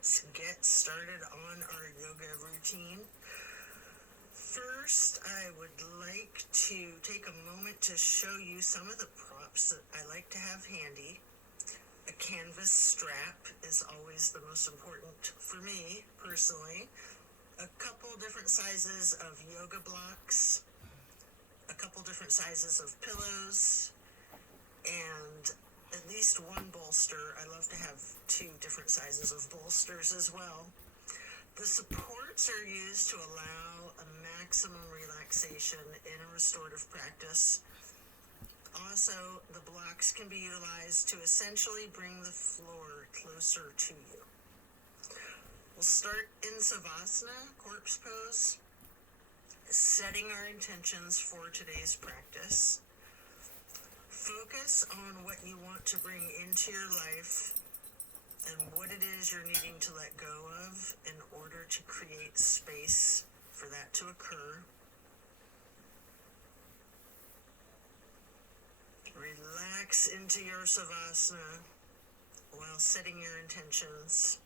let's get started on our yoga routine. First, I would like to take a moment to show you some of the props that I like to have handy. A canvas strap is always the most important for me, personally. A couple different sizes of yoga blocks, a couple different sizes of pillows, and at least one bolster. I love to have 2 different sizes of bolsters as well. The supports are used to allow a maximum relaxation in a restorative practice. Also, the blocks can be utilized to essentially bring the floor closer to you. We'll start in Savasana, corpse pose, setting our intentions for today's practice. Focus on what you want to bring into your life and what it is you're needing to let go of in order to create space for that to occur. Relax into your Savasana while setting your intentions.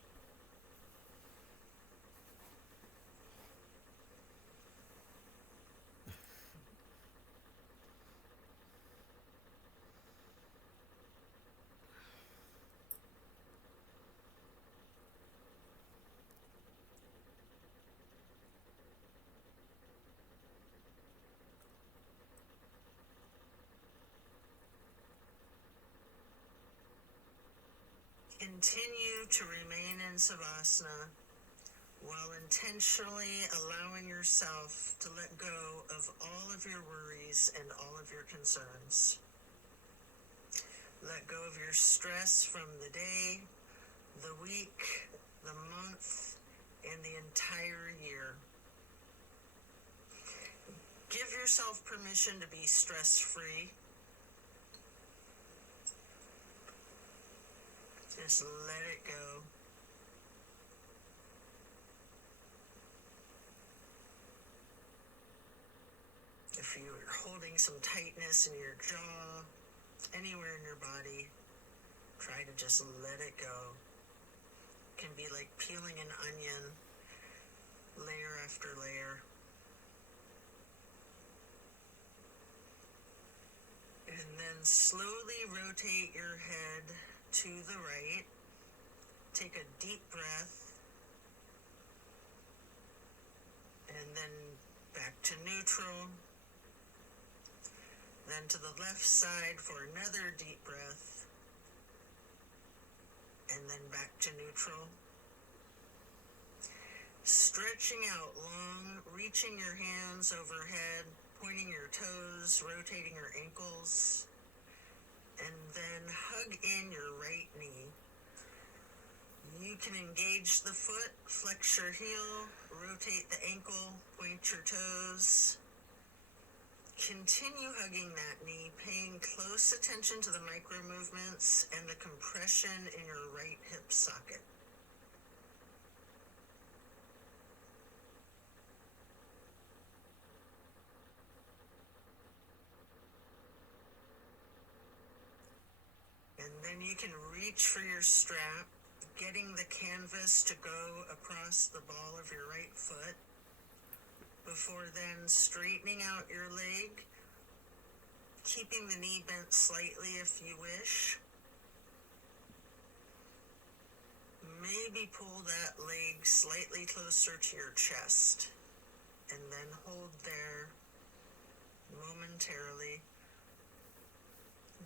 Continue to remain in Savasana while intentionally allowing yourself to let go of all of your worries and all of your concerns. Let go of your stress from the day, the week, the month, and the entire year. Give yourself permission to be stress-free. Just let it go. If you're holding some tightness in your jaw, anywhere in your body, try to just let it go. It can be like peeling an onion, layer after layer. And then slowly rotate your head to the right. Take a deep breath. And then back to neutral. Then to the left side for another deep breath. And then back to neutral. Stretching out long, reaching your hands overhead, pointing your toes, rotating your ankles. And then hug in your right knee. You can engage the foot, flex your heel, rotate the ankle, point your toes. Continue hugging that knee, paying close attention to the micro movements and the compression in your right hip socket. And then you can reach for your strap, getting the canvas to go across the ball of your right foot. Before then straightening out your leg, keeping the knee bent slightly if you wish. Maybe pull that leg slightly closer to your chest and then hold there momentarily.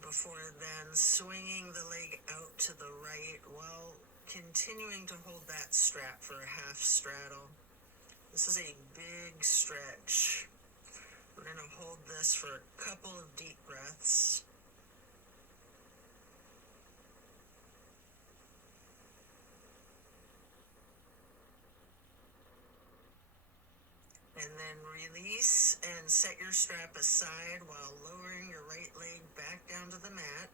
Before then swinging the leg out to the right while continuing to hold that strap for a half straddle. This is a big stretch. We're going to hold this for a couple of deep breaths. And then release and set your strap aside while lowering your right leg back down to the mat.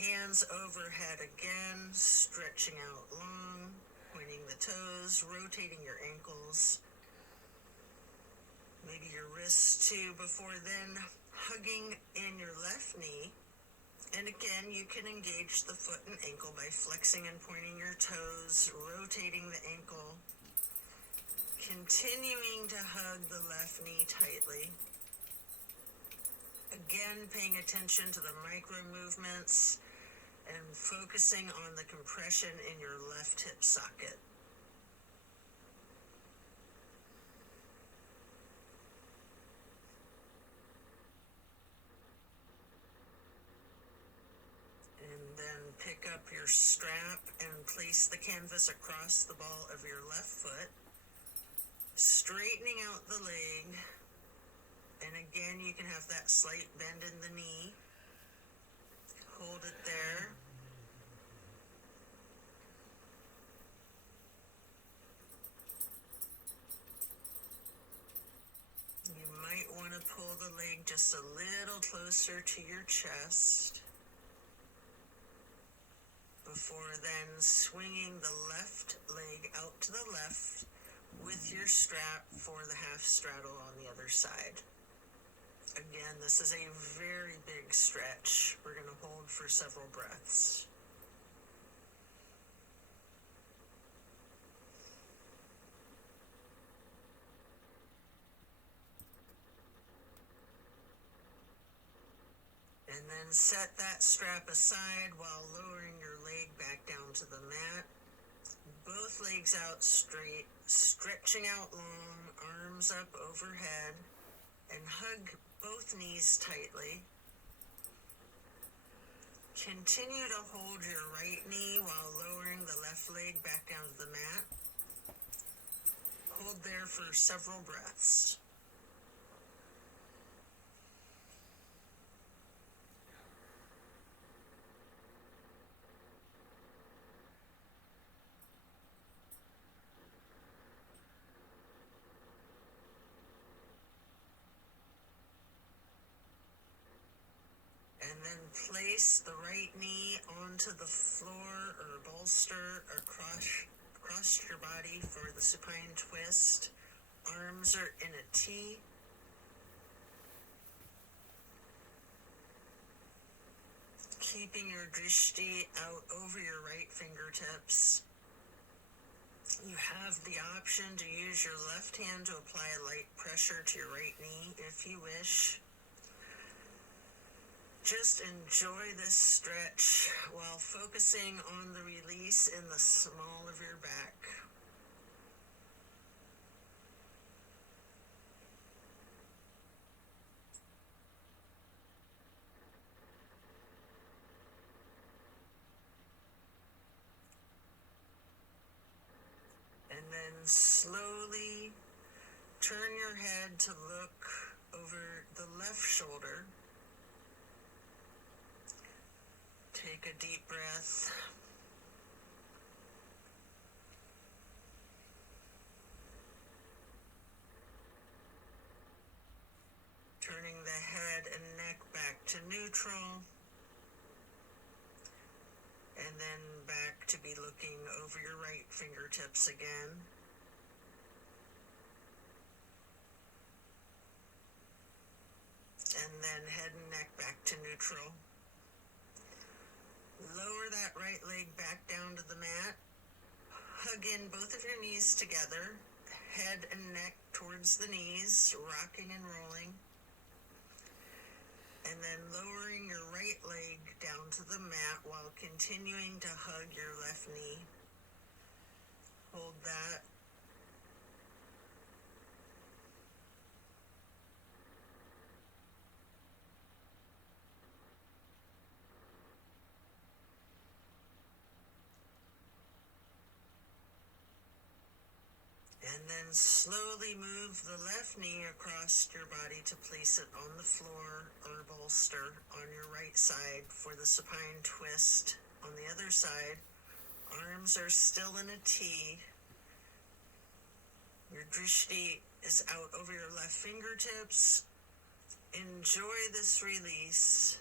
Hands overhead again, stretching out long, pointing the toes, rotating your ankles. Maybe your wrists too, before then hugging in your left knee And again, you can engage the foot and ankle by flexing and pointing your toes, rotating the ankle, continuing to hug the left knee tightly. Again, paying attention to the micro movements and focusing on the compression in your left hip socket. And then pick up your strap and place the canvas across the ball of your left foot, straightening out the leg. And again, you can have that slight bend in the knee. Hold it there. You might want to pull the leg just a little closer to your chest before then swinging the left leg out to the left with your strap for the half straddle on the other side. Again, this is a very big stretch. We're going to hold for several breaths. And then set that strap aside while lowering your leg back down to the mat. Both legs out straight, stretching out long, arms up overhead, and hug both knees tightly. Continue to hold your right knee while lowering the left leg back down to the mat. Hold there for several breaths. And then place the right knee onto the floor or bolster across your body for the supine twist. Arms are in a T. Keeping your drishti out over your right fingertips. You have the option to use your left hand to apply a light pressure to your right knee if you wish. Just enjoy this stretch while focusing on the release in the small of your back. And then slowly turn your head to look over the left shoulder. Take a deep breath. Turning the head and neck back to neutral. And then back to be looking over your right fingertips again. And then head and neck back to neutral. Lower that right leg back down to the mat. Hug in both of your knees together. Head and neck towards the knees, rocking and rolling. And then lowering your right leg down to the mat while continuing to hug your left knee. Hold that. And then slowly move the left knee across your body to place it on the floor or bolster on your right side for the supine twist. On the other side, arms are still in a T. Your drishti is out over your left fingertips. Enjoy this release.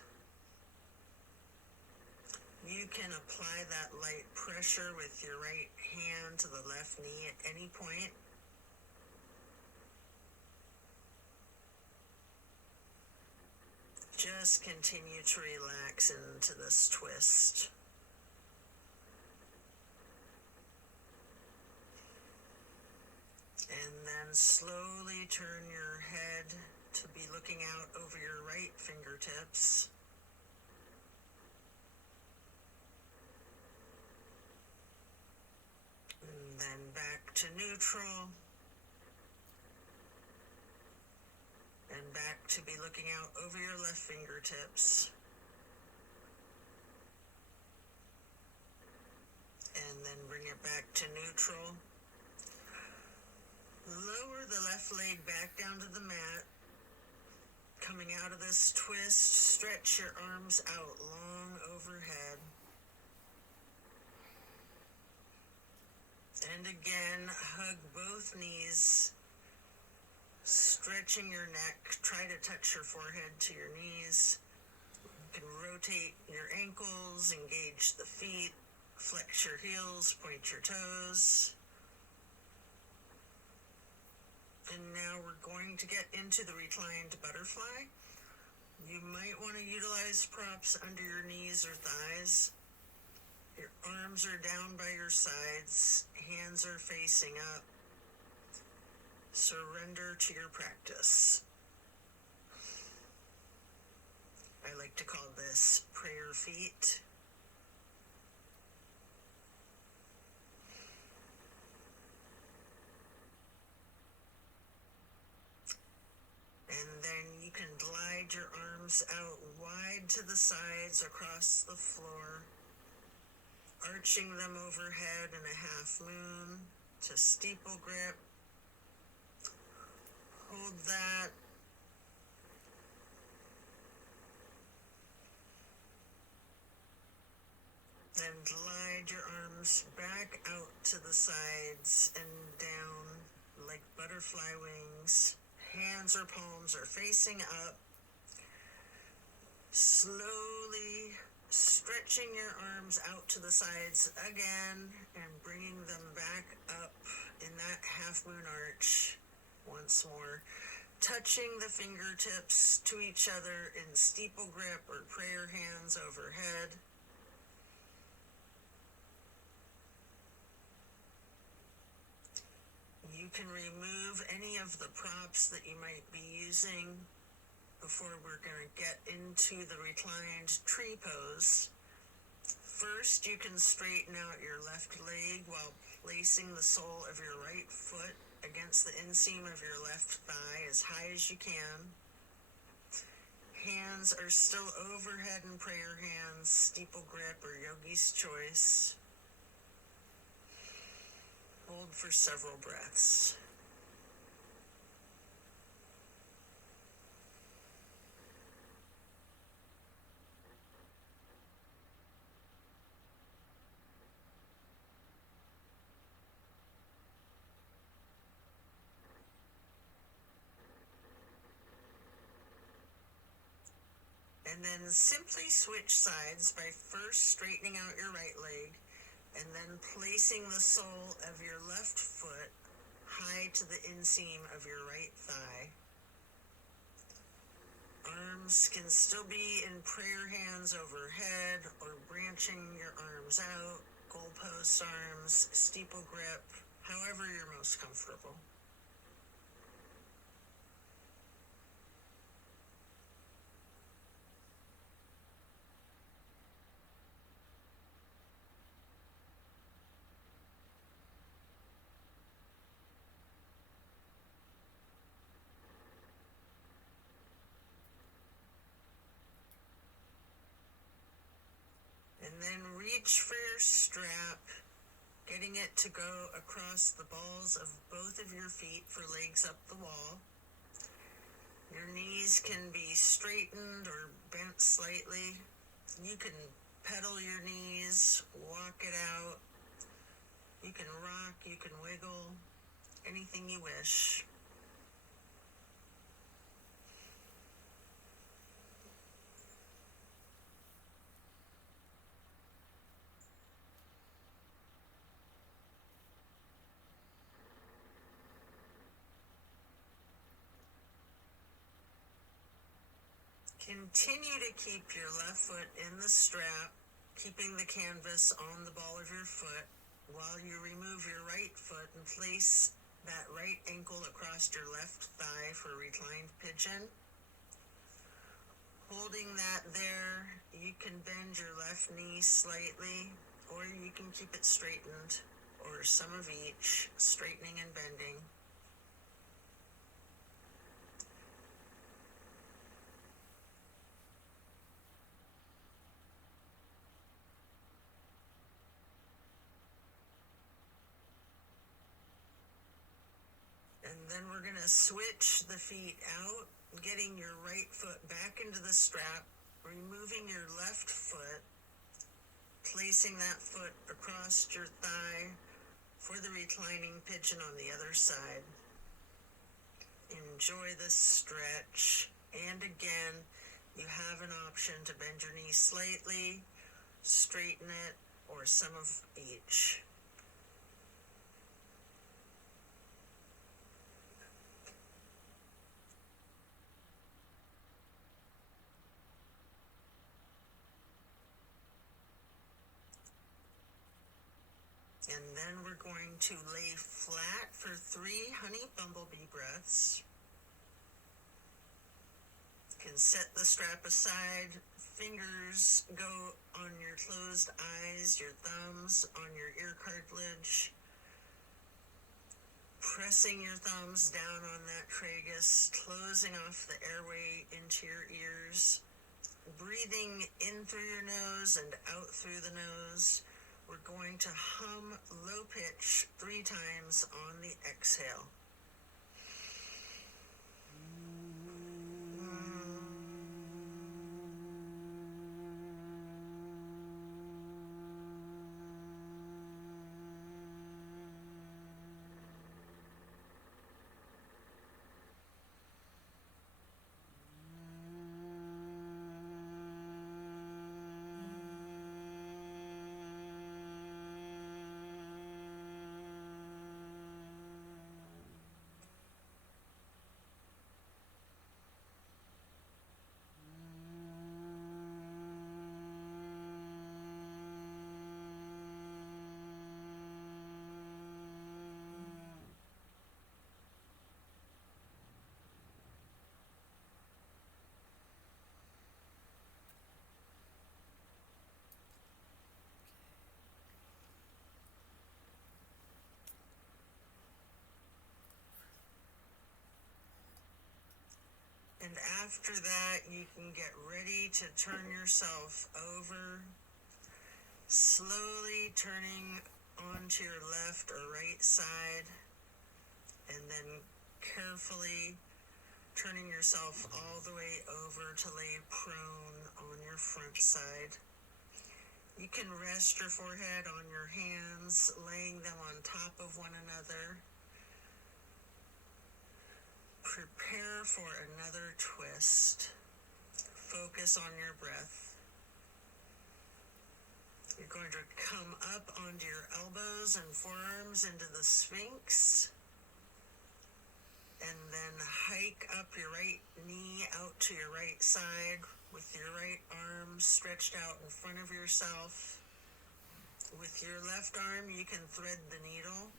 You can apply that light pressure with your right hand to the left knee at any point. Just just continue to relax into this twist. And then slowly turn your head to be looking out over your right fingertips. And then back to neutral. And back to be looking out over your left fingertips. And then bring it back to neutral. Lower the left leg back down to the mat. Coming out of this twist, stretch your arms out long overhead. And again, hug both knees, stretching your neck. Try to touch your forehead to your knees. You can rotate your ankles, engage the feet, flex your heels, point your toes. And now we're going to get into the reclined butterfly. You might want to utilize props under your knees or thighs. Your arms are down by your sides, hands are facing up. Surrender to your practice. I like to call this prayer feet. And then you can glide your arms out wide to the sides across the floor, arching them overhead in a half moon to steeple grip. Hold that. Then glide your arms back out to the sides and down like butterfly wings. Hands or palms are facing up. Slowly stretching your arms out to the sides again and bringing them back up in that half moon arch once more. Touching the fingertips to each other in steeple grip or prayer hands overhead. You can remove any of the props that you might be using before we're going to get into the reclined tree pose. First, you can straighten out your left leg while placing the sole of your right foot against the inseam of your left thigh as high as you can. Hands are still overhead in prayer hands, steeple grip or yogi's choice. Hold for several breaths. And then simply switch sides by first straightening out your right leg and then placing the sole of your left foot high to the inseam of your right thigh. Arms can still be in prayer hands overhead or branching your arms out, goalpost arms, steeple grip, however you're most comfortable. And then reach for your strap, getting it to go across the balls of both of your feet for legs up the wall. Your knees can be straightened or bent slightly. You can pedal your knees, walk it out. You can rock, you can wiggle, anything you wish. Continue to keep your left foot in the strap, keeping the canvas on the ball of your foot while you remove your right foot and place that right ankle across your left thigh for reclined pigeon. Holding that there, you can bend your left knee slightly, or you can keep it straightened, or some of each, straightening and bending. And then we're going to switch the feet out, getting your right foot back into the strap, removing your left foot, placing that foot across your thigh for the reclining pigeon on the other side. Enjoy the stretch. And again, you have an option to bend your knee slightly, straighten it, or some of each. And then we're going to lay flat for 3 honey bumblebee breaths. You can set the strap aside, fingers go on your closed eyes, your thumbs on your ear cartilage, pressing your thumbs down on that tragus, closing off the airway into your ears, breathing in through your nose and out through the nose. We're going to hum low pitch 3 times on the exhale. And after that, you can get ready to turn yourself over, slowly turning onto your left or right side, and then carefully turning yourself all the way over to lay prone on your front side. You can rest your forehead on your hands, laying them on top of one another. Prepare for another twist. Focus on your breath. You're going to come up onto your elbows and forearms into the Sphinx. And then hike up your right knee out to your right side with your right arm stretched out in front of yourself. With your left arm, you can thread the needle,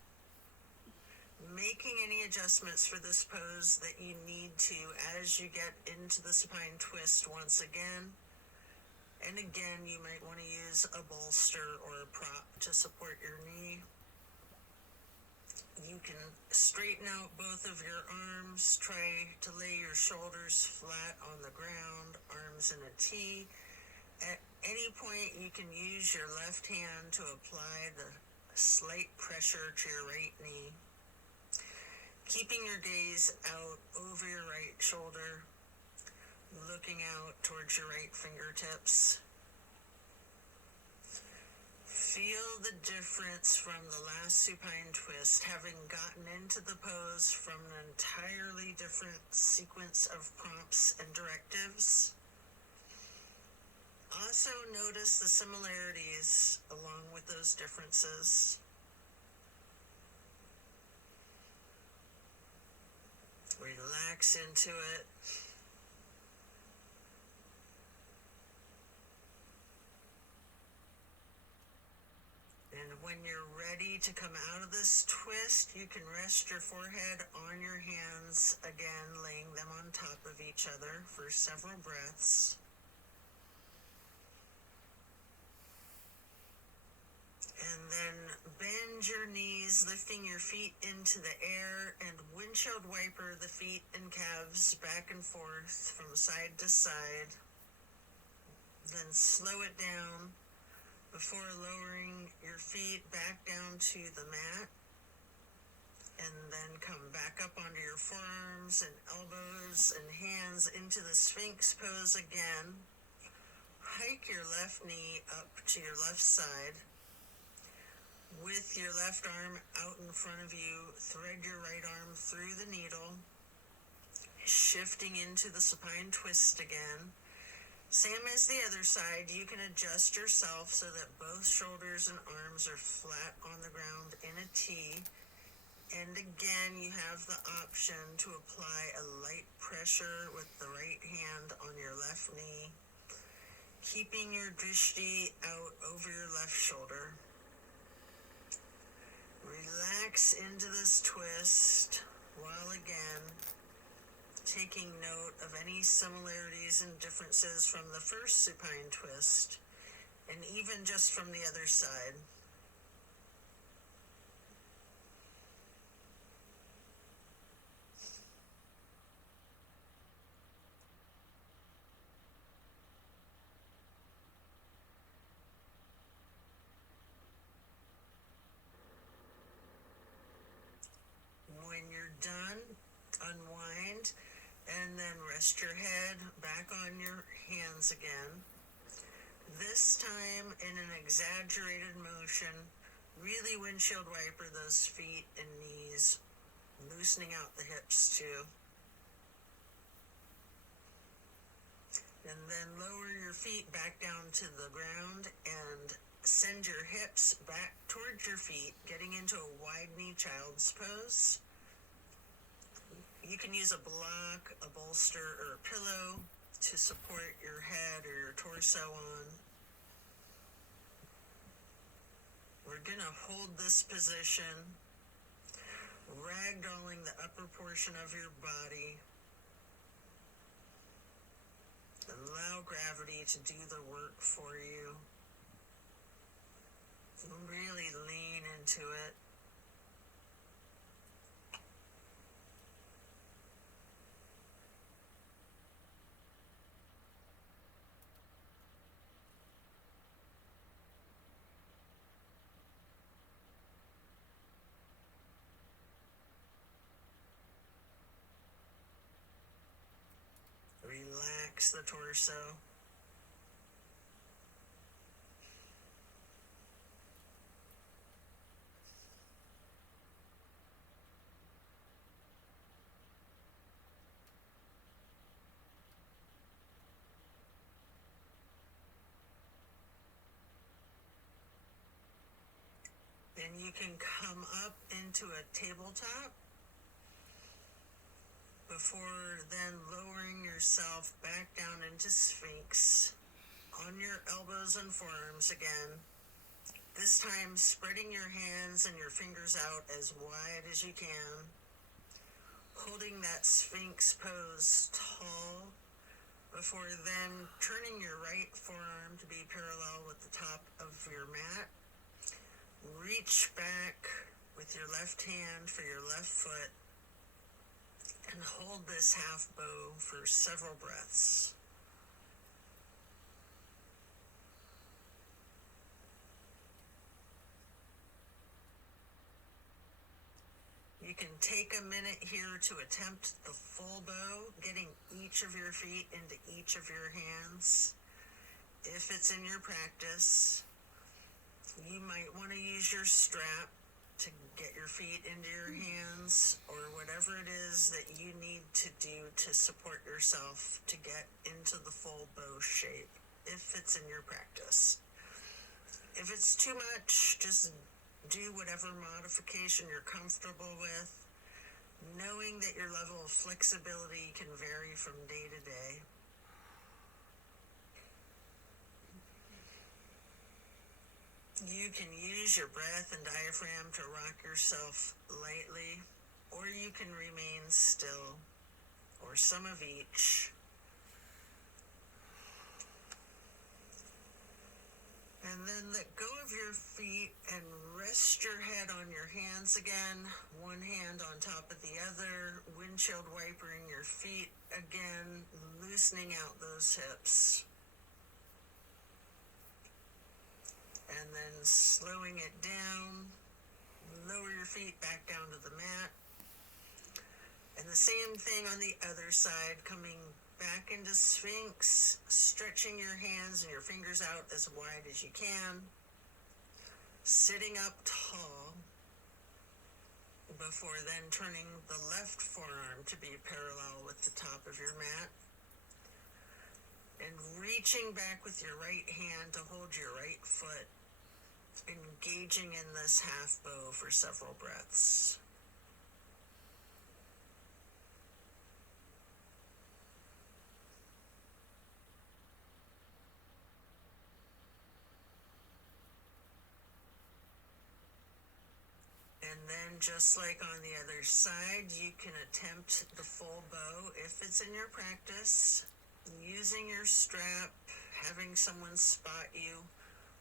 making any adjustments for this pose that you need to as you get into the supine twist once again. And again, you might want to use a bolster or a prop to support your knee. You can straighten out both of your arms, try to lay your shoulders flat on the ground, arms in a T. At any point, you can use your left hand to apply the slight pressure to your right knee. Keeping your gaze out over your right shoulder, looking out towards your right fingertips. Feel the difference from the last supine twist, having gotten into the pose from an entirely different sequence of prompts and directives. Also notice the similarities along with those differences. Relax into it. when you're ready to come out of this twist, you can rest your forehead on your hands, again, laying them on top of each other for several breaths. And then bend your knees, lifting your feet into the air, and windshield wiper the feet and calves back and forth from side to side. Then slow it down before lowering your feet back down to the mat, and then come back up onto your forearms and elbows and hands into the Sphinx pose again. Hike your left knee up to your left side. With your left arm out in front of you, thread your right arm through the needle, shifting into the supine twist again. Same as the other side, you can adjust yourself so that both shoulders and arms are flat on the ground in a T. And again, you have the option to apply a light pressure with the right hand on your left knee, keeping your drishti out over your left shoulder. Relax into this twist while again taking note of any similarities and differences from the first supine twist, and even just from the other side. When you're done, unwind, and then rest your head back on your hands again. This time in an exaggerated motion, really windshield wiper those feet and knees, loosening out the hips too. And then lower your feet back down to the ground and send your hips back towards your feet, getting into a wide knee child's pose. You can use a block, a bolster, or a pillow to support your head or your torso on. We're going to hold this position, ragdolling the upper portion of your body. Allow gravity to do the work for you. Really lean into it. Relax the torso. Then you can come up into a tabletop before then lowering yourself back down into Sphinx on your elbows and forearms again. This time spreading your hands and your fingers out as wide as you can, holding that Sphinx pose tall before then turning your right forearm to be parallel with the top of your mat. Reach back with your left hand for your left foot and hold this half bow for several breaths. You can take a minute here to attempt the full bow, getting each of your feet into each of your hands. If it's in your practice, you might want to use your strap to get your feet into your hands, or whatever it is that you need to do to support yourself to get into the full bow shape, if it's in your practice. If it's too much, just do whatever modification you're comfortable with, knowing that your level of flexibility can vary from day to day. You can use your breath and diaphragm to rock yourself lightly, or you can remain still, or some of each. And then let go of your feet and rest your head on your hands again, one hand on top of the other, windshield wipering your feet again, loosening out those hips. And then slowing it down, lower your feet back down to the mat. And the same thing on the other side, coming back into Sphinx, stretching your hands and your fingers out as wide as you can, sitting up tall, before then turning the left forearm to be parallel with the top of your mat, and reaching back with your right hand to hold your right foot, engaging in this half bow for several breaths. And then just like on the other side, you can attempt the full bow if it's in your practice, using your strap, having someone spot you,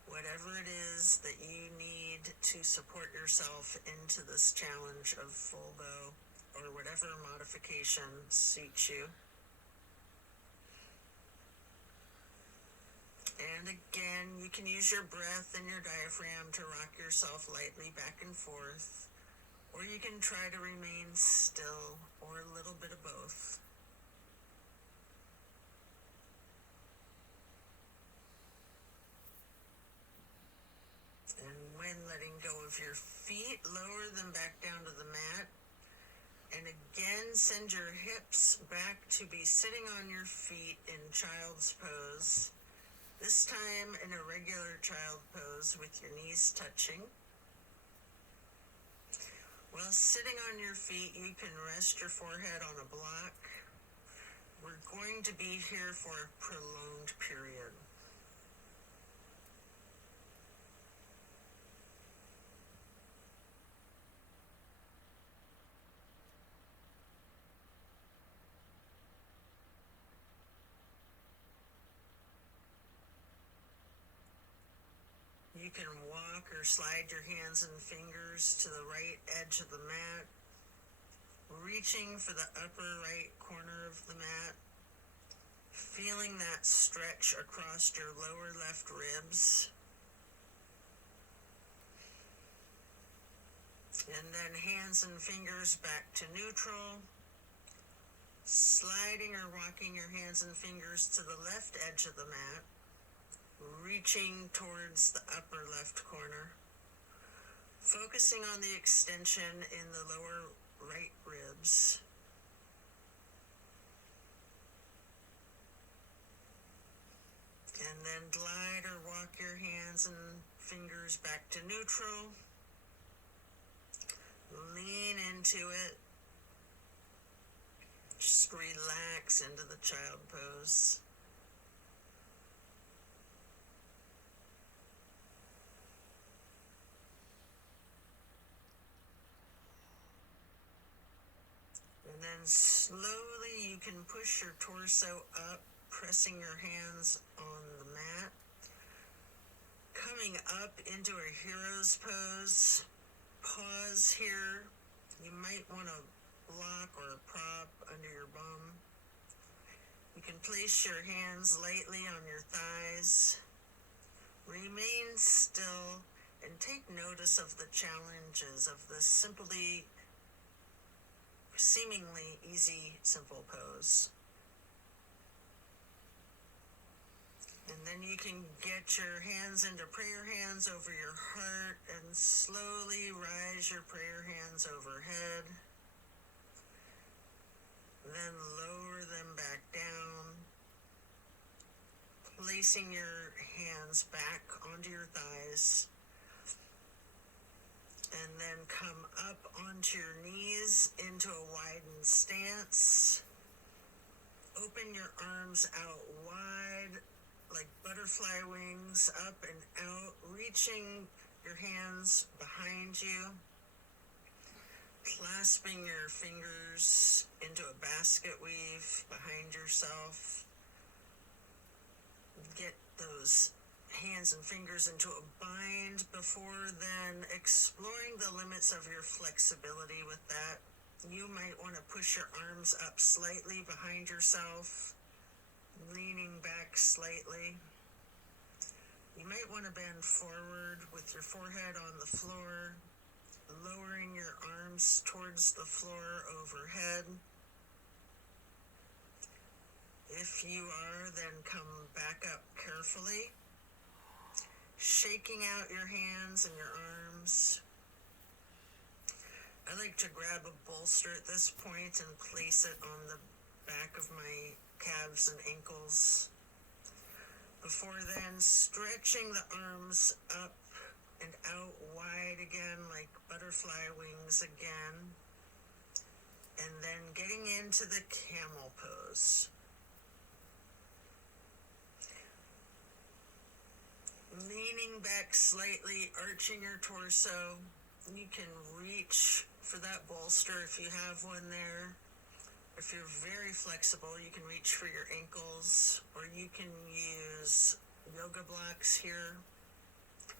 whatever it is that you need to support yourself into this challenge of full bow, or whatever modification suits you. And again, you can use your breath and your diaphragm to rock yourself lightly back and forth, or you can try to remain still, or a little bit of both. And when letting go of your feet, lower them back down to the mat. And again, send your hips back to be sitting on your feet in child's pose. This time in a regular child pose with your knees touching. While sitting on your feet, you can rest your forehead on a block. We're going to be here for a prolonged period. You can walk or slide your hands and fingers to the right edge of the mat, reaching for the upper right corner of the mat, feeling that stretch across your lower left ribs. And then hands and fingers back to neutral, sliding or walking your hands and fingers to the left edge of the mat, reaching towards the upper left corner, focusing on the extension in the lower right ribs. And then glide or walk your hands and fingers back to neutral. Lean into it. Just relax into the child pose. And then slowly you can push your torso up, pressing your hands on the mat. Coming up into a hero's pose. Pause here. You might want a block or a prop under your bum. You can place your hands lightly on your thighs. Remain still and take notice of the challenges of this seemingly easy, simple pose. And then you can get your hands into prayer hands over your heart and slowly rise your prayer hands overhead. Then lower them back down, placing your hands back onto your thighs. And then come up onto your knees into a widened stance. Open your arms out wide, like butterfly wings up and out, reaching your hands behind you, clasping your fingers into a basket weave behind yourself. Get those hands and fingers into a bind before then exploring the limits of your flexibility with that. You might want to push your arms up slightly behind yourself, leaning back slightly. You might want to bend forward with your forehead on the floor, lowering your arms towards the floor overhead. If you are, then come back up carefully, shaking out your hands and your arms. I like to grab a bolster at this point and place it on the back of my calves and ankles. Before then, stretching the arms up and out wide again, like butterfly wings again. And then getting into the camel pose. Leaning back slightly, arching your torso. You can reach for that bolster if you have one there. If you're very flexible, you can reach for your ankles, or you can use yoga blocks here,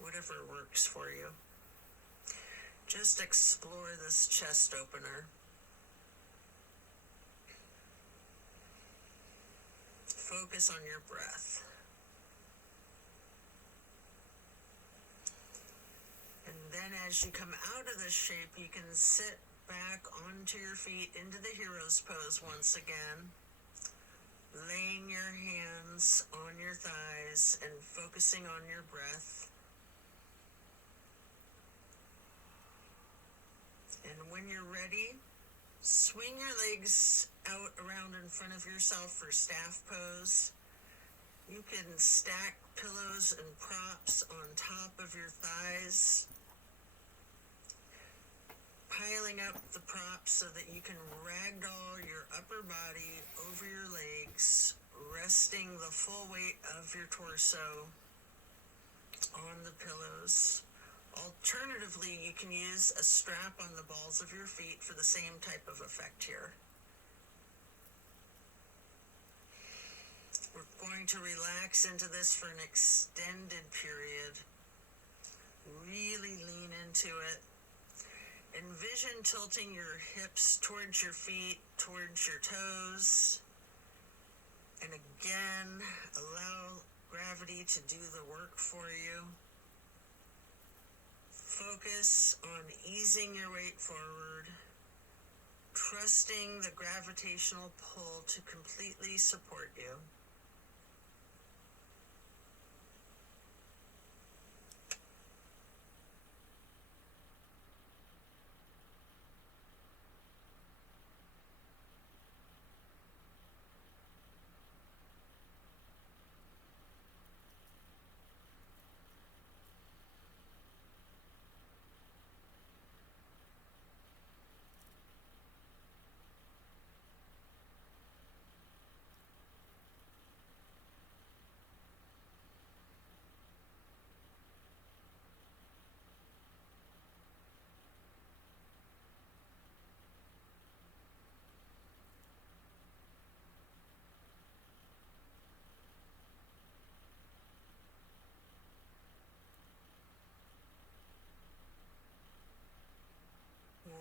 whatever works for you. Just explore this chest opener. Focus on your breath. And then as you come out of this shape, you can sit back onto your feet into the hero's pose once again, laying your hands on your thighs and focusing on your breath. And when you're ready, swing your legs out around in front of yourself for staff pose. You can stack pillows and props on top of your thighs, piling up the props so that you can ragdoll your upper body over your legs, resting the full weight of your torso on the pillows. Alternatively, you can use a strap on the balls of your feet for the same type of effect here. We're going to relax into this for an extended period. Really lean into it. Envision tilting your hips towards your feet, towards your toes. And again, allow gravity to do the work for you. Focus on easing your weight forward, trusting the gravitational pull to completely support you.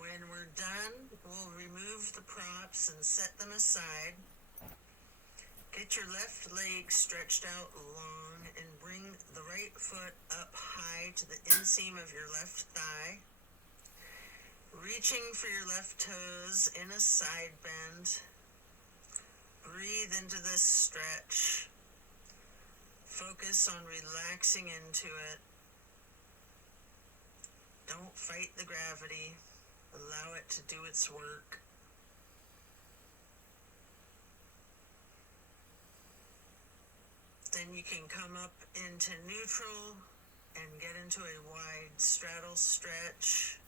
When we're done, we'll remove the props and set them aside. Get your left leg stretched out long and bring the right foot up high to the inseam of your left thigh. Reaching for your left toes in a side bend. Breathe into this stretch. Focus on relaxing into it. Don't fight the gravity. Allow it to do its work. Then you can come up into neutral and get into a wide straddle stretch.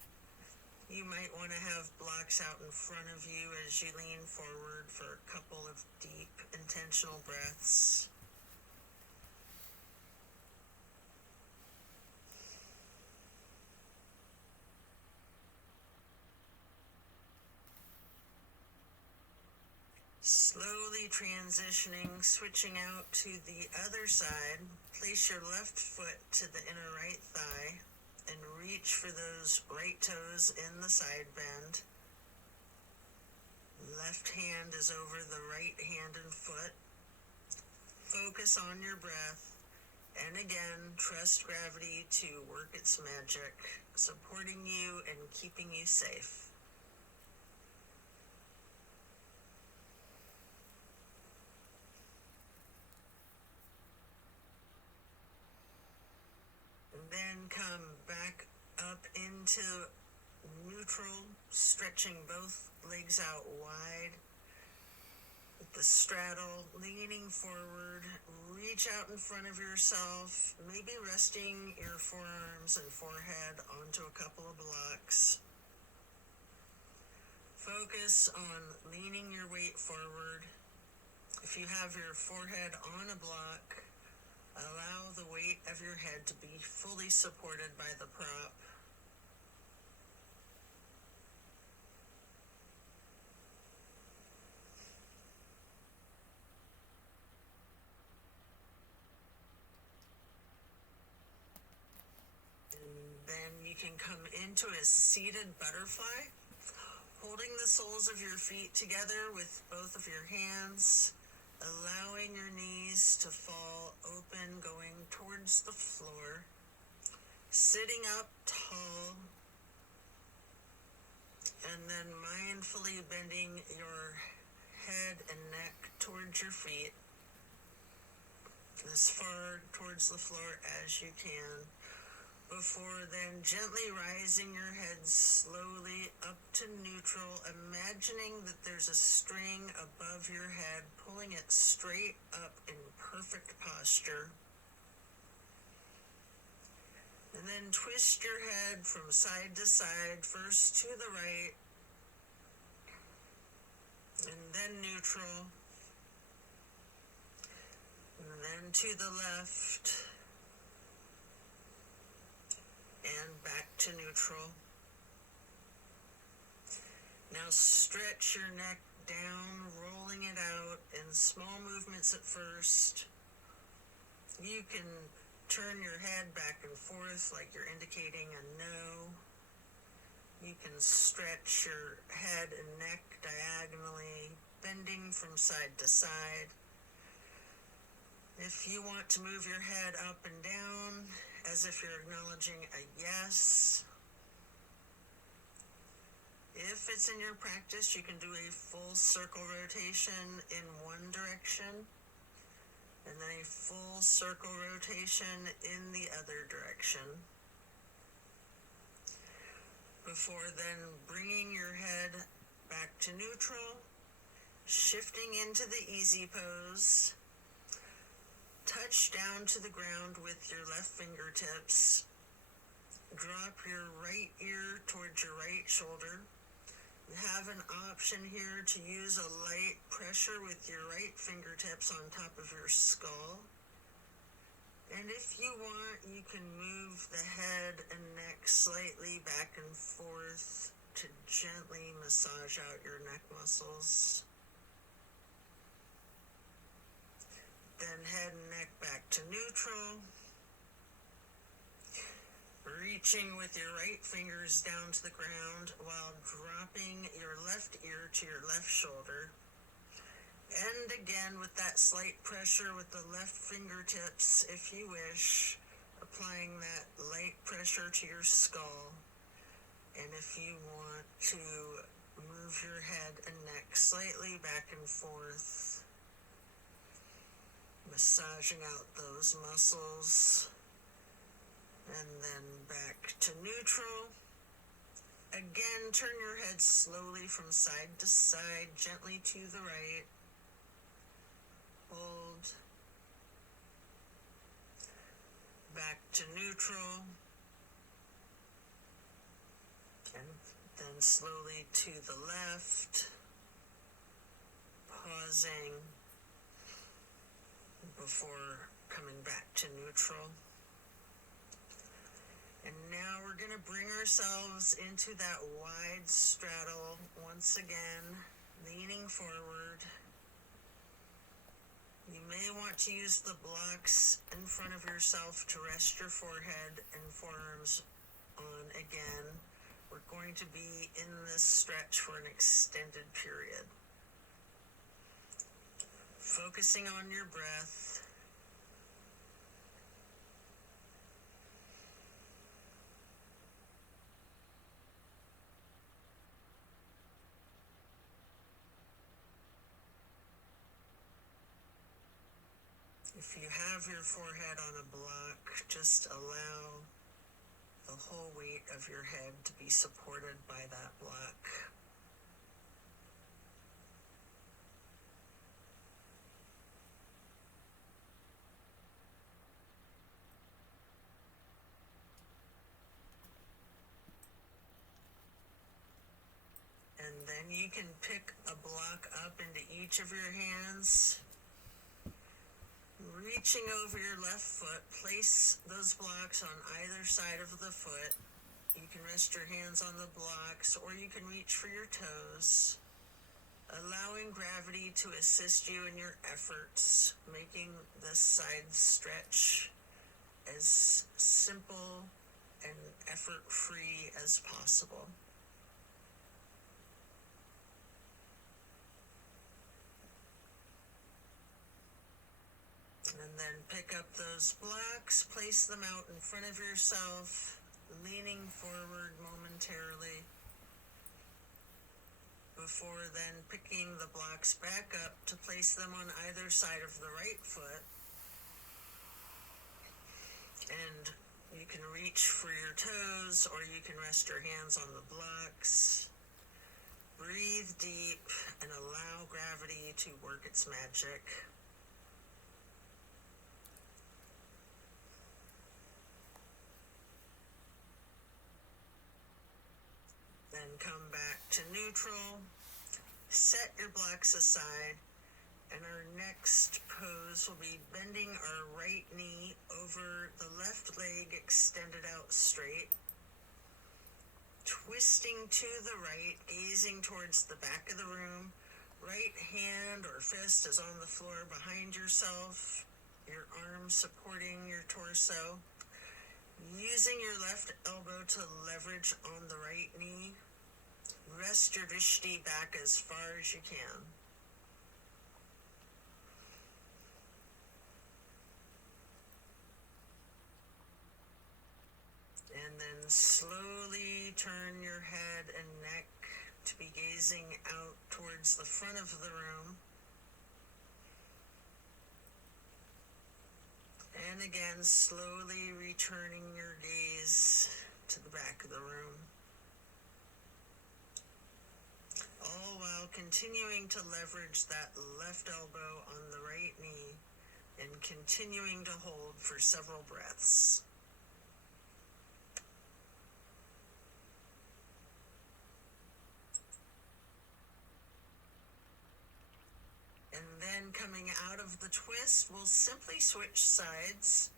You might want to have blocks out in front of you as you lean forward for a couple of deep, intentional breaths. slowly transitioning, switching out to the other side. Place your left foot to the inner right thigh and reach for those right toes in the side bend. Left hand is over the right hand and foot. Focus on your breath. And again, trust gravity to work its magic, supporting you and keeping you safe. Then come back up into neutral, stretching both legs out wide. With the straddle, leaning forward, reach out in front of yourself, maybe resting your forearms and forehead onto a couple of blocks. Focus on leaning your weight forward. If you have your forehead on a block, allow the weight of your head to be fully supported by the prop. And then you can come into a seated butterfly, holding the soles of your feet together with both of your hands, allowing your knees to fall open, going towards the floor, sitting up tall, and then mindfully bending your head and neck towards your feet, as far towards the floor as you can, before then gently rising your head slowly up to neutral, imagining that there's a string above your head, pulling it straight up in perfect posture. And then twist your head from side to side, first to the right, and then neutral, and then to the left, and back to neutral. Now stretch your neck down, rolling it out in small movements at first. You can turn your head back and forth like you're indicating a no. You can stretch your head and neck diagonally, bending from side to side. If you want to move your head up and down, as if you're acknowledging a yes. If it's in your practice, you can do a full circle rotation in one direction, and then a full circle rotation in the other direction. Before then bringing your head back to neutral, shifting into the easy pose. Touch down to the ground with your left fingertips. Drop your right ear towards your right shoulder. You have an option here to use a light pressure with your right fingertips on top of your skull. And if you want, you can move the head and neck slightly back and forth to gently massage out your neck muscles. Then head and neck back to neutral. Reaching with your right fingers down to the ground while dropping your left ear to your left shoulder. And again with that slight pressure with the left fingertips, if you wish, applying that light pressure to your skull. And if you want to move your head and neck slightly back and forth, massaging out those muscles, and then back to neutral. Again, turn your head slowly from side to side, gently to the right. Hold. Back to neutral. And then slowly to the left. Pausing before coming back to neutral. And now we're going to bring ourselves into that wide straddle once again, leaning forward, You may want to use the blocks in front of yourself to rest your forehead and forearms on again. We're going to be in this stretch for an extended period. Focusing on your breath. If you have your forehead on a block, just allow the whole weight of your head to be supported by that block. And then you can pick a block up into each of your hands. Reaching over your left foot, place those blocks on either side of the foot. You can rest your hands on the blocks, or you can reach for your toes, allowing gravity to assist you in your efforts, making this side stretch as simple and effort-free as possible. And then pick up those blocks, place them out in front of yourself, leaning forward momentarily, before then picking the blocks back up to place them on either side of the right foot. And you can reach for your toes, or you can rest your hands on the blocks. Breathe deep and allow gravity to work its magic. Then come back to neutral, set your blocks aside, and our next pose will be bending our right knee over the left leg extended out straight, twisting to the right, gazing towards the back of the room. Right hand or fist is on the floor behind yourself, your arm supporting your torso. Using your left elbow to leverage on the right knee. Rest your drishti back as far as you can. And then slowly turn your head and neck to be gazing out towards the front of the room. And again, slowly returning your gaze to the back of the room. All while continuing to leverage that left elbow on the right knee and continuing to hold for several breaths. And then coming out of the twist, we'll simply switch sides,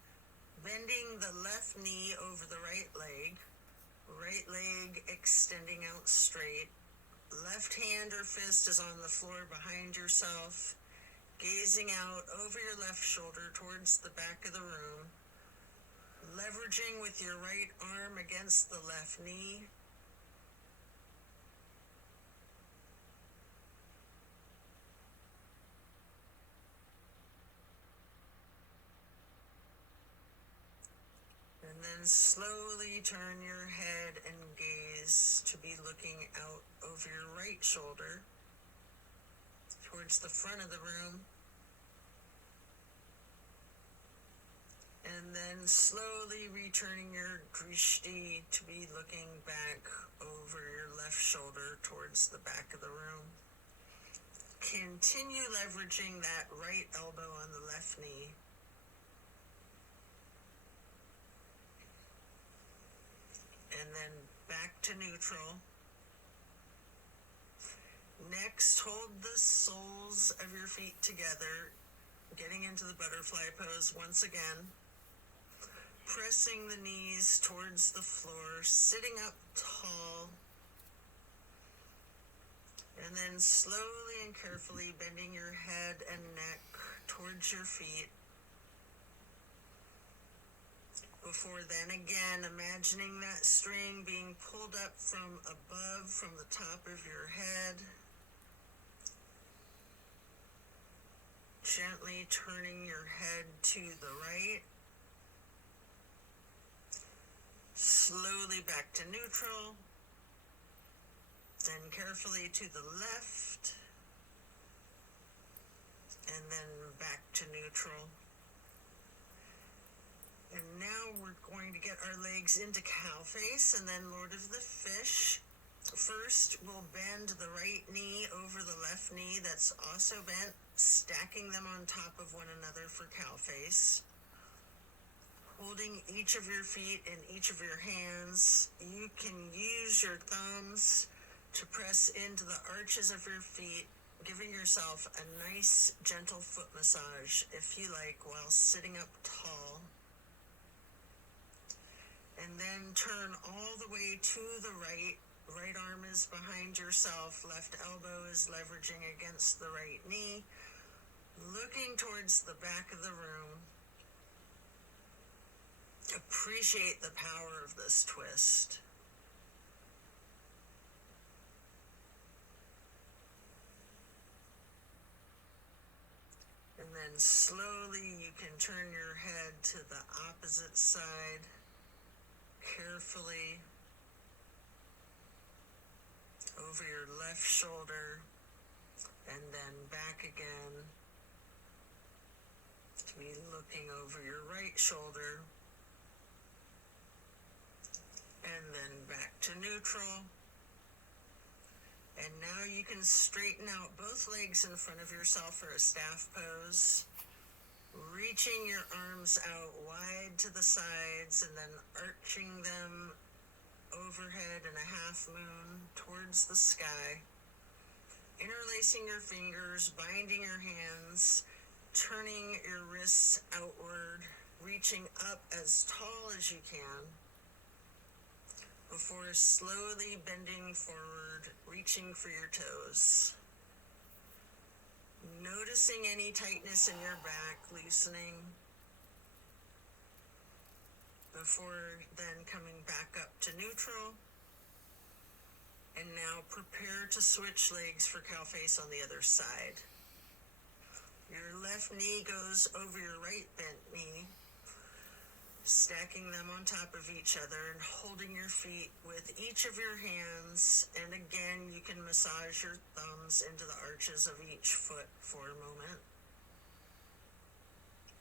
bending the left knee over the right leg extending out straight. Left hand or fist is on the floor behind yourself, gazing out over your left shoulder towards the back of the room, leveraging with your right arm against the left knee. And then slowly turn your head and gaze to be looking out over your right shoulder towards the front of the room. And then slowly returning your drishti to be looking back over your left shoulder towards the back of the room. Continue leveraging that right elbow on the left knee. And then back to neutral. Next, hold the soles of your feet together, getting into the butterfly pose once again. Pressing the knees towards the floor, sitting up tall. And then slowly and carefully bending your head and neck towards your feet. Before then, again, imagining that string being pulled up from above, from the top of your head. Gently turning your head to the right. Slowly back to neutral. Then carefully to the left. And then back to neutral. And now we're going to get our legs into cow face and then Lord of the Fish. First, we'll bend the right knee over the left knee that's also bent, stacking them on top of one another for cow face. Holding each of your feet in each of your hands, you can use your thumbs to press into the arches of your feet, giving yourself a nice, gentle foot massage, if you like, while sitting up tall. And then turn all the way to the right. Right arm is behind yourself. Left elbow is leveraging against the right knee. Looking towards the back of the room. Appreciate the power of this twist. And then slowly you can turn your head to the opposite side. Carefully over your left shoulder and then back again to be looking over your right shoulder and then back to neutral. And now you can straighten out both legs in front of yourself for a staff pose. Reaching your arms out wide to the sides and then arching them overhead in a half moon towards the sky. Interlacing your fingers, binding your hands, turning your wrists outward, reaching up as tall as you can, before slowly bending forward, reaching for your toes. Noticing any tightness in your back, loosening, before then coming back up to neutral. And now prepare to switch legs for cow face on the other side. Your left knee goes over your right bent knee, stacking them on top of each other and holding your feet with each of your hands. And again, you can massage your thumbs into the arches of each foot for a moment.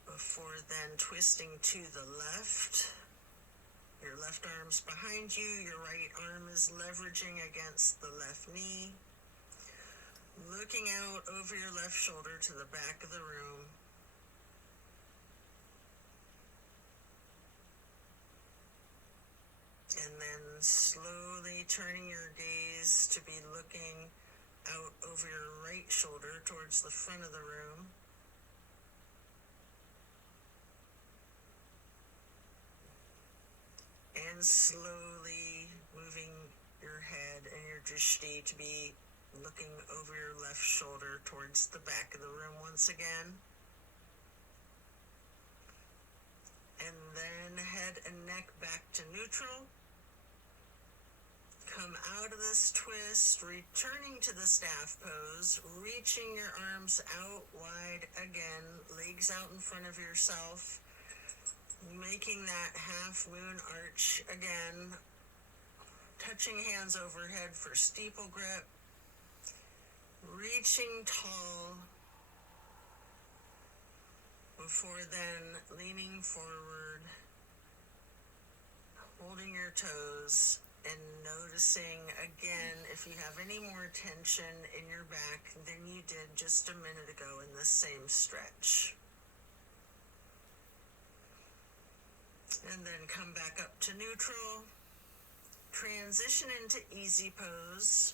Before then twisting to the left. Your left arm's behind you, your right arm is leveraging against the left knee. Looking out over your left shoulder to the back of the room. And then slowly turning your gaze to be looking out over your right shoulder towards the front of the room. And slowly moving your head and your drishti to be looking over your left shoulder towards the back of the room once again. And then head and neck back to neutral. Come out of this twist, returning to the staff pose, reaching your arms out wide again, legs out in front of yourself, making that half moon arch again, touching hands overhead for steeple grip, reaching tall, before then leaning forward, holding your toes, and noticing again if you have any more tension in your back than you did just a minute ago in the same stretch. And then come back up to neutral, transition into easy pose,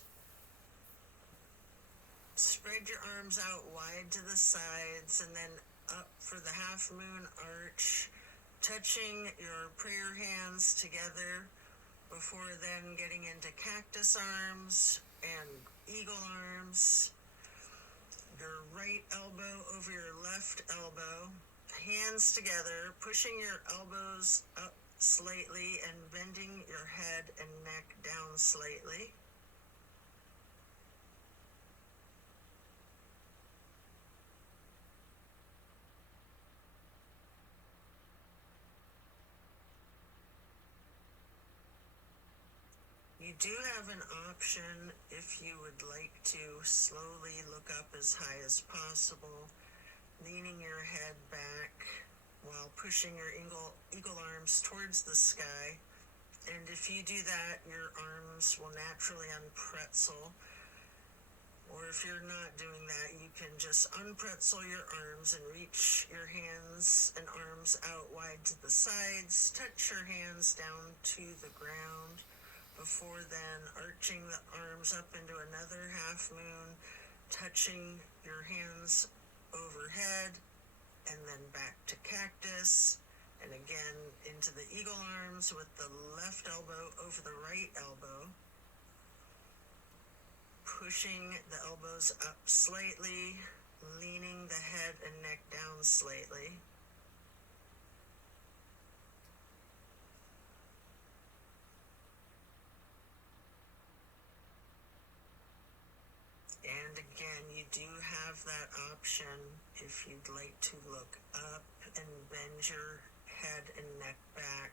spread your arms out wide to the sides and then up for the half moon arch, touching your prayer hands together before then getting into cactus arms and eagle arms. Your right elbow over your left elbow, hands together, pushing your elbows up slightly and bending your head and neck down slightly. You do have an option if you would like to slowly look up as high as possible, leaning your head back while pushing your eagle arms towards the sky. And if you do that, your arms will naturally unpretzel. Or if you're not doing that, you can just unpretzel your arms and reach your hands and arms out wide to the sides. Touch your hands down to the ground. Before then, arching the arms up into another half moon, touching your hands overhead, and then back to cactus, and again into the eagle arms with the left elbow over the right elbow, pushing the elbows up slightly, leaning the head and neck down slightly. And again, you do have that option if you'd like to look up and bend your head and neck back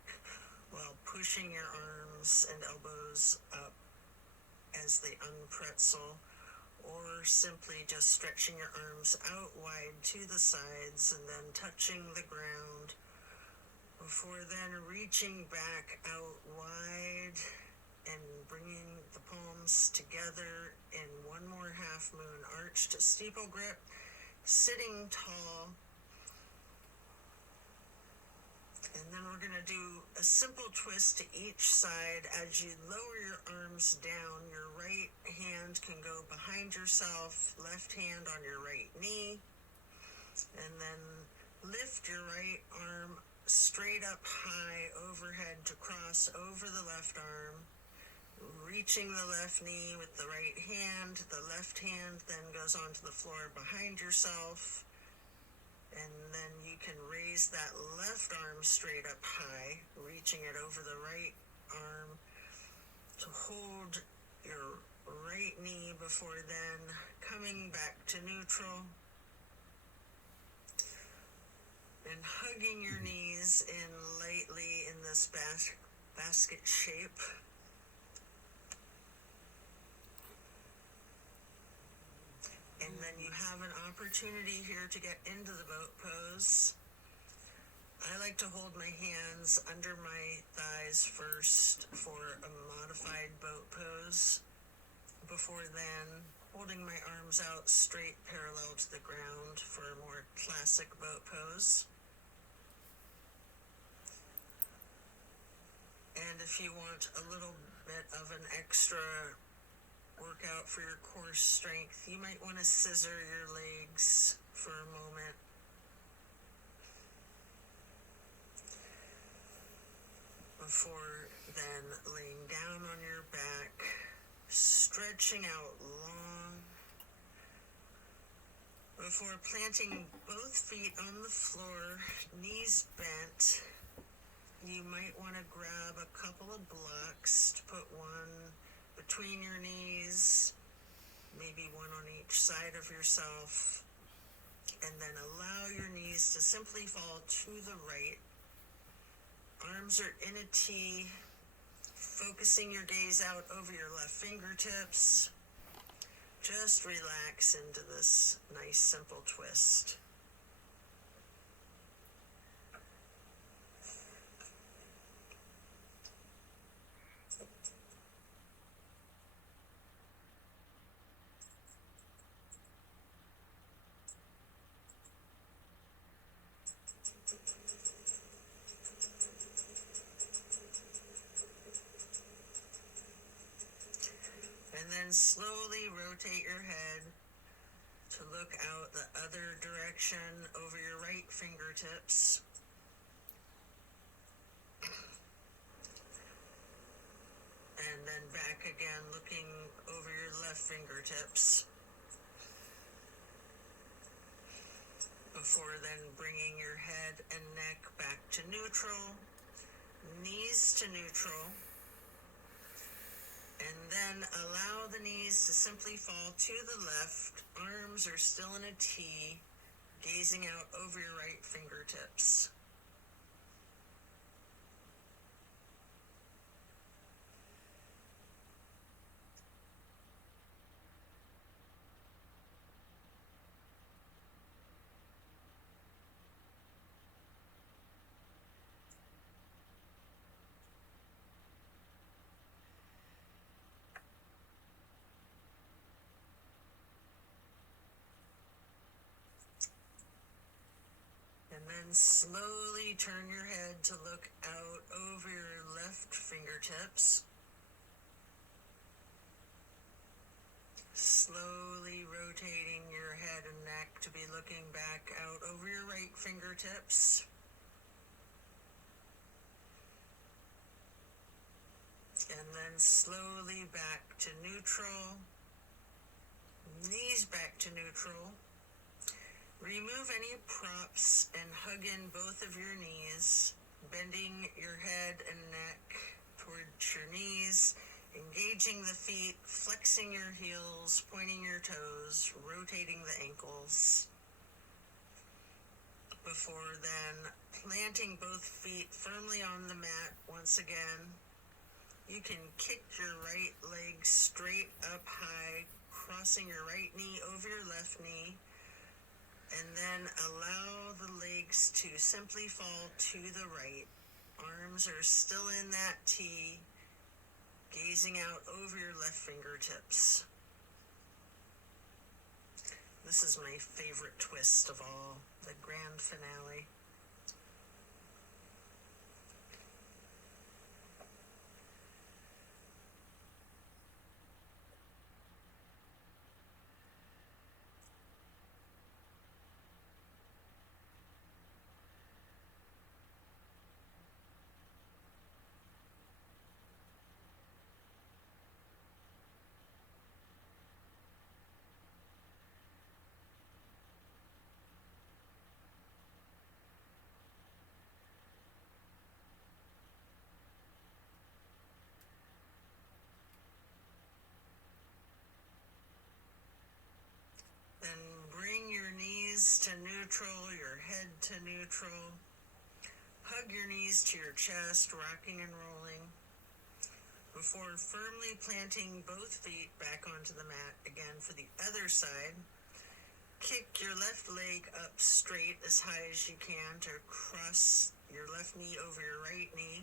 while pushing your arms and elbows up as they unpretzel, or simply just stretching your arms out wide to the sides and then touching the ground, before then reaching back out wide and bringing the palms together in one more half moon arch to steeple grip, sitting tall. And then we're going to do a simple twist to each side. As you lower your arms down, your right hand can go behind yourself, left hand on your right knee, and then lift your right arm straight up high overhead to cross over the left arm, reaching the left knee with the right hand. The left hand then goes onto the floor behind yourself, and then you can raise that left arm straight up high, reaching it over the right arm to hold your right knee, before then coming back to neutral and hugging your knees in lightly in this basket shape. And then you have an opportunity here to get into the boat pose. I like to hold my hands under my thighs first for a modified boat pose. Before then, holding my arms out straight parallel to the ground for a more classic boat pose. And if you want a little bit of an extra workout for your core strength, you might want to scissor your legs for a moment. Before then laying down on your back, stretching out long. Before planting both feet on the floor, knees bent, you might want to grab a couple of blocks to put one between your knees, maybe one on each side of yourself, and then allow your knees to simply fall to the right. Arms are in a T, focusing your gaze out over your left fingertips. Just relax into this nice simple twist. And then slowly rotate your head to look out the other direction over your right fingertips. and then back again, looking over your left fingertips. Before then bringing your head and neck back to neutral, knees to neutral, and then allow the knees to simply fall to the left. Arms are still in a T, gazing out over your right fingertips. And then slowly turn your head to look out over your left fingertips. Slowly rotating your head and neck to be looking back out over your right fingertips. And then slowly back to neutral. Knees back to neutral. Remove any props and hug in both of your knees, bending your head and neck towards your knees, engaging the feet, flexing your heels, pointing your toes, rotating the ankles. Before then, planting both feet firmly on the mat once again. You can kick your right leg straight up high, crossing your right knee over your left knee. And then allow the legs to simply fall to the right. Arms are still in that T, gazing out over your left fingertips. This is my favorite twist of all, the grand finale. Then bring your knees to neutral, your head to neutral. Hug your knees to your chest, rocking and rolling. Before firmly planting both feet back onto the mat again for the other side, kick your left leg up straight as high as you can to cross your left knee over your right knee.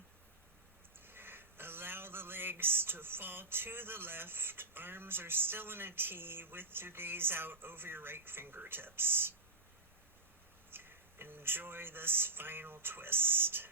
Allow the legs to fall to the left. Arms are still in a T with your gaze out over your right fingertips. Enjoy this final twist.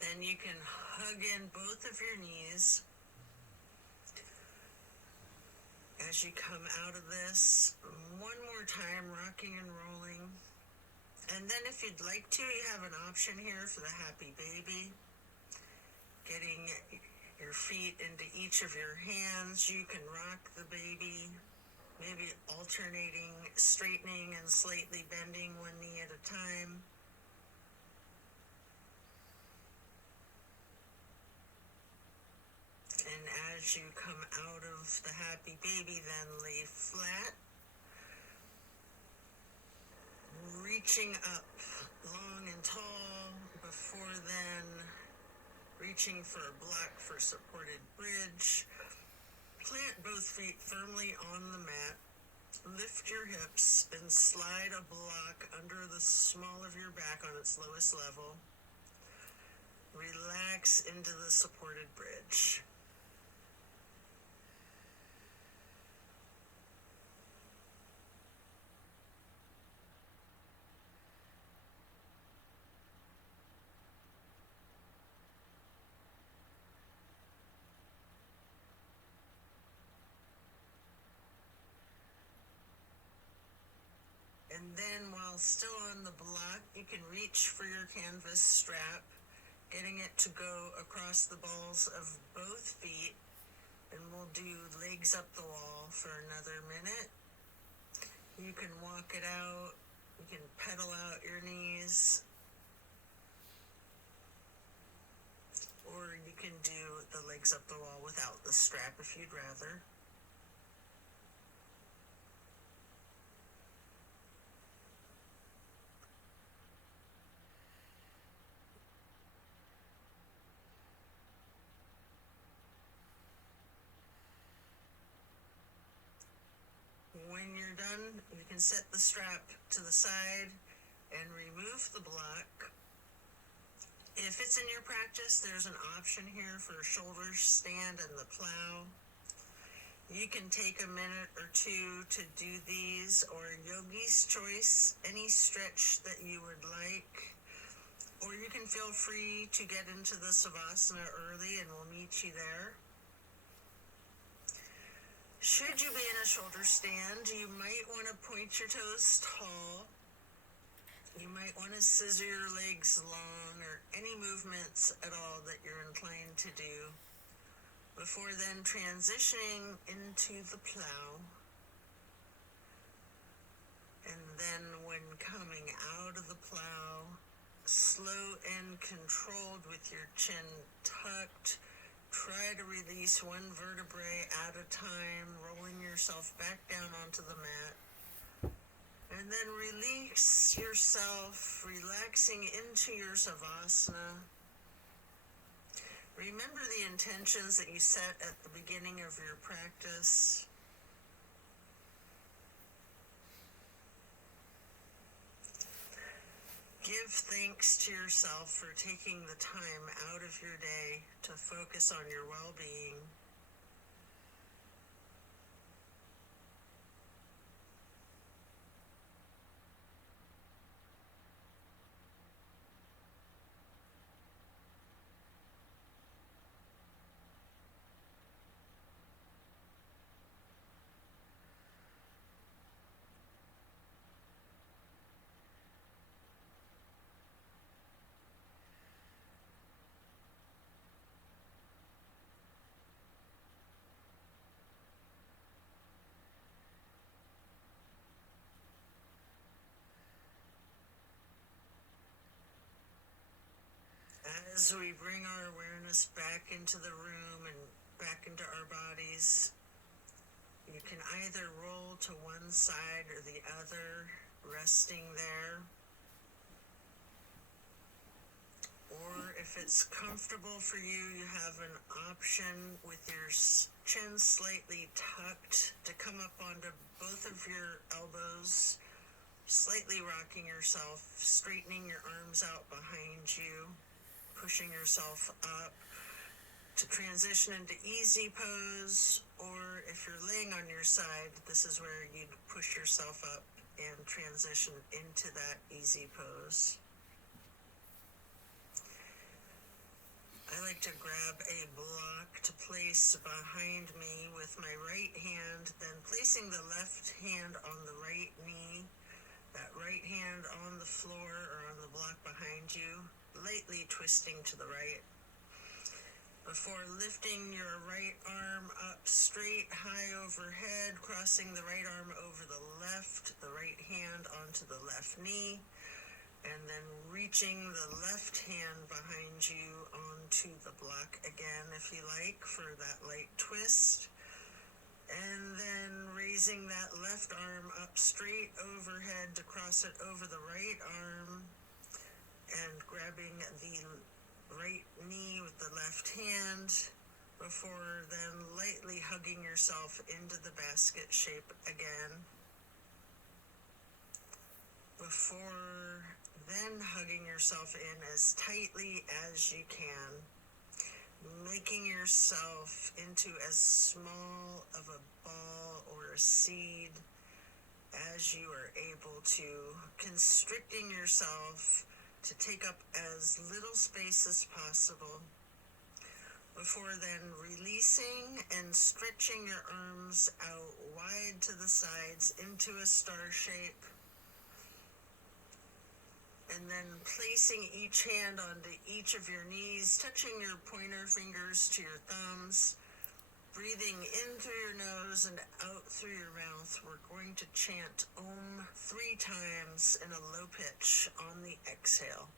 Then you can hug in both of your knees as you come out of this. One more time, rocking and rolling. And then if you'd like to, you have an option here for the happy baby. Getting your feet into each of your hands. You can rock the baby, maybe alternating, straightening and slightly bending one knee at a time. And as you come out of the happy baby, then lay flat, reaching up long and tall. Before then, reaching for a block for supported bridge. Plant both feet firmly on the mat. Lift your hips and slide a block under the small of your back on its lowest level. Relax into the supported bridge. And then while still on the block, you can reach for your canvas strap, getting it to go across the balls of both feet, and we'll do legs up the wall for another minute. You can walk it out, you can pedal out your knees, or you can do the legs up the wall without the strap if you'd rather. When you're done, you can set the strap to the side and remove the block. If it's in your practice, there's an option here for shoulder stand and the plow. You can take a minute or two to do these, or yogi's choice, any stretch that you would like. Or you can feel free to get into the Savasana early and we'll meet you there. Should you be in a shoulder stand, you might want to point your toes tall. You might want to scissor your legs long, or any movements at all that you're inclined to do, before then transitioning into the plow. And then when coming out of the plow, slow and controlled with your chin tucked, try to release one vertebrae at a time, rolling yourself back down onto the mat. And then release yourself, relaxing into your Savasana. Remember the intentions that you set at the beginning of your practice. Give thanks to yourself for taking the time out of your day to focus on your well-being. As we bring our awareness back into the room and back into our bodies, you can either roll to one side or the other, resting there. Or if it's comfortable for you, you have an option with your chin slightly tucked to come up onto both of your elbows, slightly rocking yourself, straightening your arms out behind you, pushing yourself up to transition into easy pose. Or if you're laying on your side, this is where you'd push yourself up and transition into that easy pose. I like to grab a block to place behind me with my right hand, then placing the left hand on the right knee, that right hand on the floor or on the block behind you, lightly twisting to the right, before lifting your right arm up straight, high overhead, crossing the right arm over the right hand onto the left knee, and then reaching the left hand behind you onto the block again, if you like, for that light twist. And then raising that left arm up straight overhead to cross it over the right arm, and grabbing the right knee with the left hand, before then lightly hugging yourself into the basket shape again. Before then hugging yourself in as tightly as you can, making yourself into as small of a ball or a seed as you are able to, constricting yourself to take up as little space as possible. Before then releasing and stretching your arms out wide to the sides into a star shape. And then placing each hand onto each of your knees, touching your pointer fingers to your thumbs, breathing in through your nose and out through your mouth. We're going to chant Om 3 times in a low pitch on the exhale.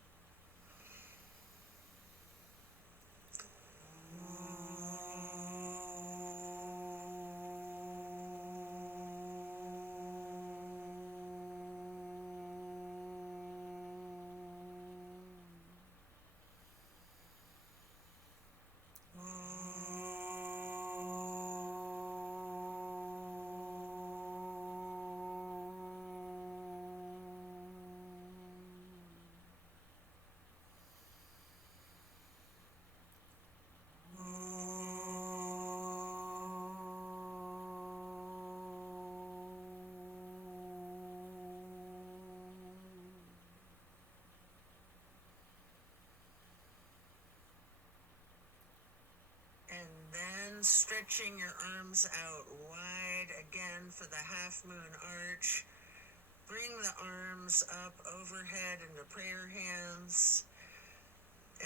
Stretching your arms out wide again for the half moon arch. Bring the arms up overhead into prayer hands.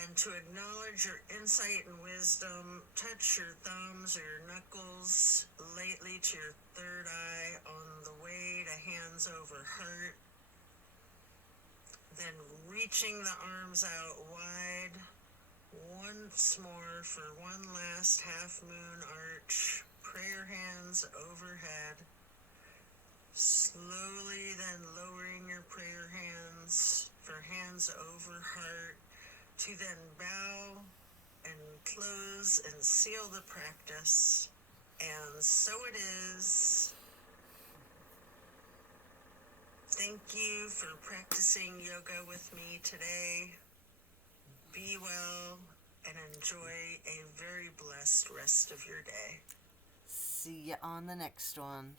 And to acknowledge your insight and wisdom, touch your thumbs or your knuckles lightly to your third eye on the way to hands over heart. Then reaching the arms out wide. Once more for one last half moon arch, prayer hands overhead. Slowly then lowering your prayer hands for hands over heart, to then bow and close and seal the practice. And so it is. Thank you for practicing yoga with me today. Be well and enjoy a very blessed rest of your day. See you on the next one.